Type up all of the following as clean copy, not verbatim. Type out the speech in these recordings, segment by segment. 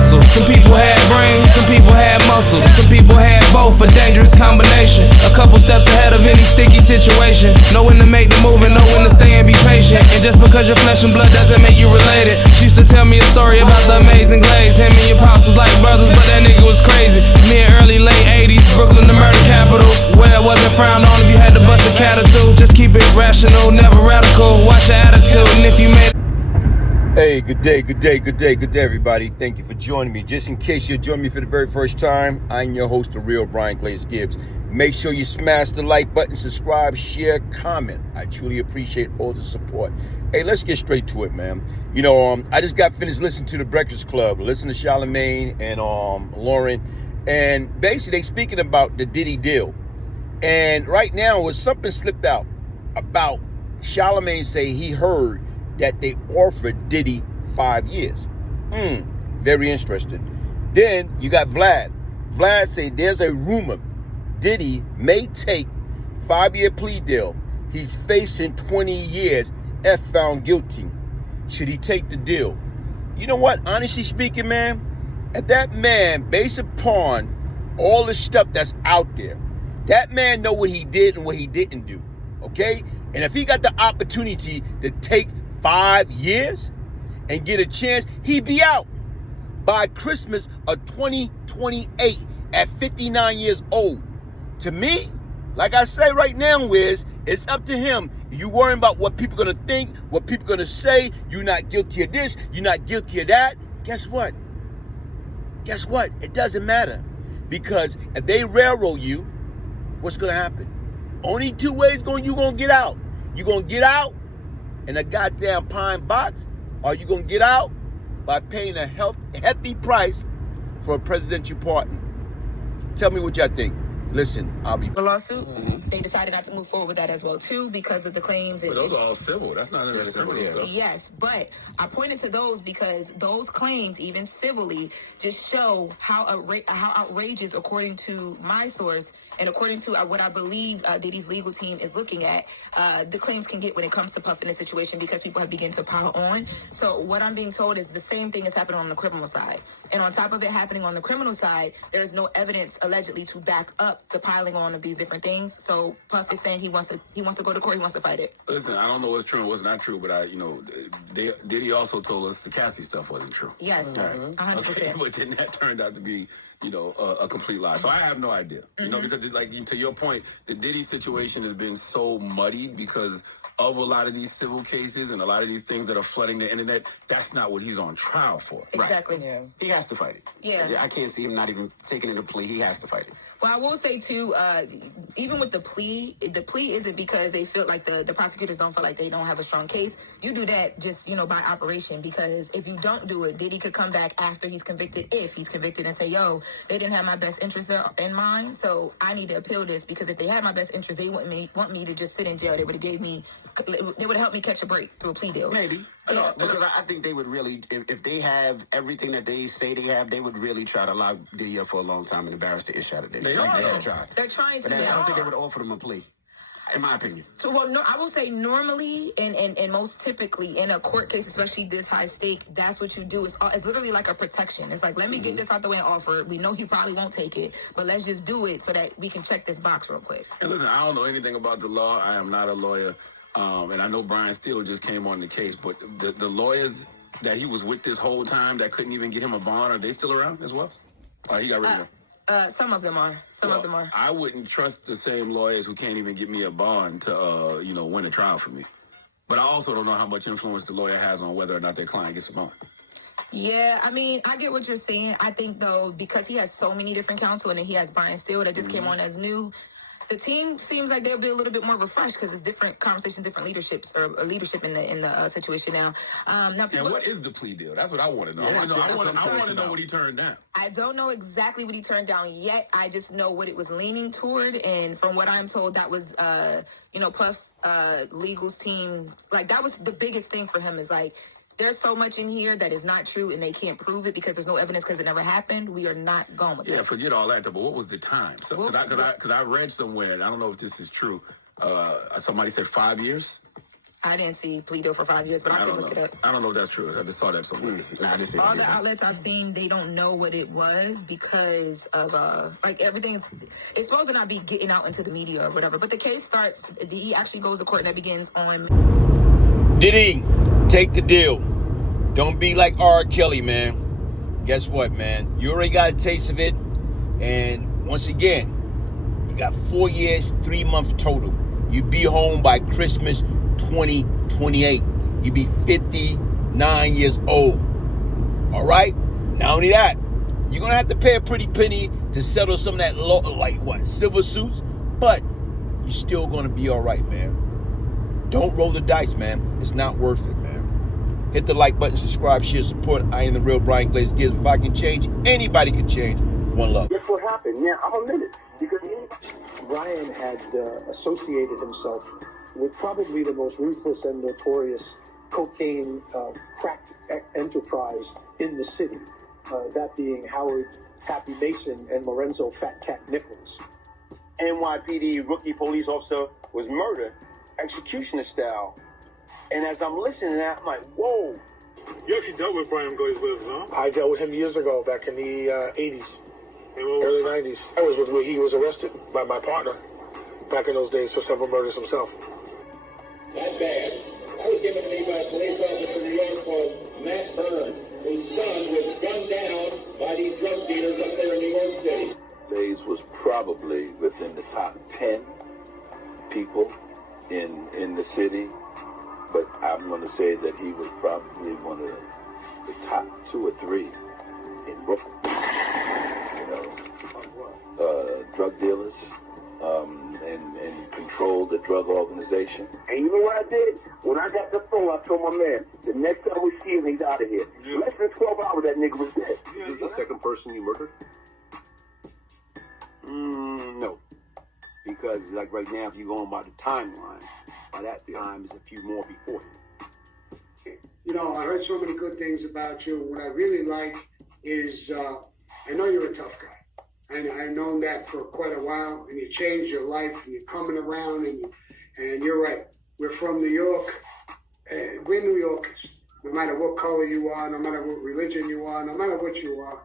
hustle. Some people had brains, some people had muscle. Some people had both, a dangerous combination. A couple steps ahead of any sticky situation. Know when to make the move and know when to stay and be patient. And just because you're flesh and blood doesn't make you related. She used to tell me a story about the amazing Glaze. Him and your pops was like brothers, but that nigga was crazy. Me in early, late 80s, Brooklyn the murder capital. Where it wasn't frowned on if you had to bust a cat or two. Just keep it rational, never radical. Watch your attitude, and if you made Hey, good day, everybody. Thank you for joining me. Just in case you're joining me for the very first time, I'm your host, the real Glaze Gibbs. Make sure you smash the like button, subscribe, share, comment. I truly appreciate all the support. Hey, let's get straight to it, man. You know, I just got finished listening to the Breakfast Club, listening to Charlamagne and Lauren, and basically they speaking about the Diddy deal. And right now, was something slipped out about Charlamagne say he heard that they offered Diddy 5 years. Very interesting. Then you got Vlad. Vlad say there's a rumor Diddy may take 5-year plea deal. He's facing 20 years if found guilty. Should he take the deal? You know what? Honestly speaking, man, if that man, based upon all the stuff that's out there, that man know what he did and what he didn't do. Okay? And if he got the opportunity to take 5 years and get a chance, he'd be out by Christmas of 2028 at 59 years old. To me, like I say right now, Wiz, it's up to him. You worrying about what people gonna think, what people gonna say, you're not guilty of this, you're not guilty of that. Guess what? It doesn't matter. Because if they railroad you, what's gonna happen? Only two ways you gonna get out. You're gonna get out in a goddamn pine box, or you gonna get out by paying a hefty price for a presidential pardon. Tell me what y'all think. Listen, I'll be The lawsuit, they decided not to move forward with that as well too because of the claims. But those are all civil. That's not in the criminal stuff. Yes, but I pointed to those because those claims, even civilly, just show how outrageous, according to my source and according to what I believe Diddy's legal team is looking at, the claims can get when it comes to Puff in this situation because people have begun to pile on. So what I'm being told is the same thing is happening on the criminal side. And on top of it happening on the criminal side, there's no evidence allegedly to back up the piling on of these different things. So Puff is saying he wants to go to court, he wants to fight it. Listen, I don't know what's true and what's not true, but Diddy also told us the Cassie stuff wasn't true. Yes, 100%. Okay, but then that turned out to be, a complete lie. So I have no idea. Because like to your point, the Diddy situation has been so muddy because of a lot of these civil cases and a lot of these things that are flooding the internet. That's not what he's on trial for. Exactly. Right. Yeah. He has to fight it. Yeah. I can't see him not even taking it a plea. He has to fight it. Well, I will say, too, even with the plea isn't because they feel like the prosecutors don't feel like they don't have a strong case. You do that just, by operation, because if you don't do it, Diddy could come back after he's convicted, if he's convicted, and say, yo, they didn't have my best interest in mind, so I need to appeal this, because if they had my best interest, they wouldn't want me to just sit in jail. They would have helped me catch a break through a plea deal. Maybe. Yeah, because I think they would really, if they have everything that they say they have, they would really try to lock Diddy up for a long time and embarrass the ish out of them. They're trying to. But I don't think they would offer them a plea, in my opinion. So, I will say normally and most typically in a court case, especially this high stake, that's what you do. It's literally like a protection. It's like, let me get this out the way and offer it. We know he probably won't take it, but let's just do it so that we can check this box real quick. And listen, I don't know anything about the law. I am not a lawyer. And I know Brian Steele just came on the case, but the lawyers that he was with this whole time that couldn't even get him a bond, are they still around as well? He got rid of them. Some of them are. Some of them are. I wouldn't trust the same lawyers who can't even get me a bond to, win a trial for me. But I also don't know how much influence the lawyer has on whether or not their client gets a bond. Yeah, I mean, I get what you're saying. I think, though, because he has so many different counsel and then he has Brian Steele that just came on as new, the team seems like they'll be a little bit more refreshed because it's different conversations, different leaderships or leadership in the situation now. What is the plea deal? That's what I want to know. I want to know what he turned down. I don't know exactly what he turned down yet. I just know what it was leaning toward, and from what I'm told, that was Puff's legals team. Like, that was the biggest thing for him, is like, there's so much in here that is not true and they can't prove it because there's no evidence because it never happened. We are not going with that. Yeah, forget all that, but what was the time? Because I read somewhere, and I don't know if this is true, somebody said 5 years. I didn't see plea deal for 5 years, but I can look it up. I don't know if that's true. I just saw that somewhere. Nah, I didn't see All that the either. outlets I've seen, they don't know what it was because of like it's supposed to not be getting out into the media or whatever. But the case starts. He actually goes to court and that begins on. Diddy, take the deal. Don't be like R. Kelly, man. Guess what, man? You already got a taste of it. And once again, you got 4 years, 3 months total. You be home by Christmas 2028. You be 59 years old. All right? Not only that, you're going to have to pay a pretty penny to settle some of that, civil suits. But you're still going to be all right, man. Don't roll the dice, man. It's not worth it, man. Hit the like button, subscribe, share, support. I am the real Brian Glaze Gibbs. If I can change, anybody can change. One love. Guess what happened? Yeah, I'm a minute. Because Brian had associated himself with probably the most ruthless and notorious cocaine crack enterprise in the city. That being Howard Happy Mason and Lorenzo Fat Cat Nichols. NYPD rookie police officer was murdered, executioner style. And as I'm listening to that, I'm like, whoa. You actually dealt with Brian Glaze Gibbs, huh? I dealt with him years ago, back in the 80s, early 90s. I was where he was arrested by my partner back in those days for several murders himself. Not bad. I was given to me by a police officer in New York called Matt Byrne, whose son was gunned down by these drug dealers up there in New York City. Glaze was probably within the top 10 people in the city, but I'm going to say that he was probably one of the top 2 or 3 in Brooklyn. Drug dealers, and controlled the drug organization. And you know what I did? When I got the phone, I told my man, the next time we see him, he's out of here. Yeah. Less than 12 hours, that nigga was dead. Yeah, Is this the second person you murdered? No. Because, like, right now, if you're going by the timeline, by that time, there's a few more before him. You know, I heard so many good things about you. What I really like is, I know you're a tough guy. And I've known that for quite a while. And you changed your life, and you're coming around, and you're right. We're from New York. We're New Yorkers. No matter what color you are, no matter what religion you are, no matter what you are.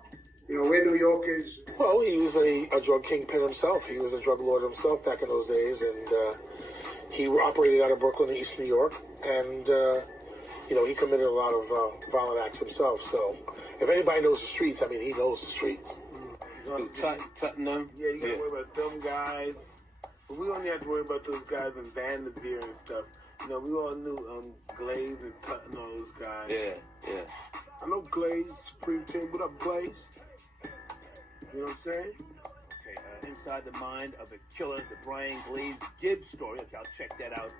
You know, we're New Yorkers. Well, he was a drug kingpin himself. He was a drug lord himself back in those days. And he operated out of Brooklyn and East New York. And, he committed a lot of violent acts himself. So if anybody knows the streets, I mean, he knows the streets. Tottenham. Yeah, you gotta worry about them guys. But we only have to worry about those guys in Vanderveer and stuff. You know, we all knew Glaze and Tutton, all those guys. Yeah. I know Glaze, Supreme Team. What up, Glaze? You know what I'm saying? Okay, inside the mind of the killer, the Brian Glaze Gibbs story. Okay, I'll check that out.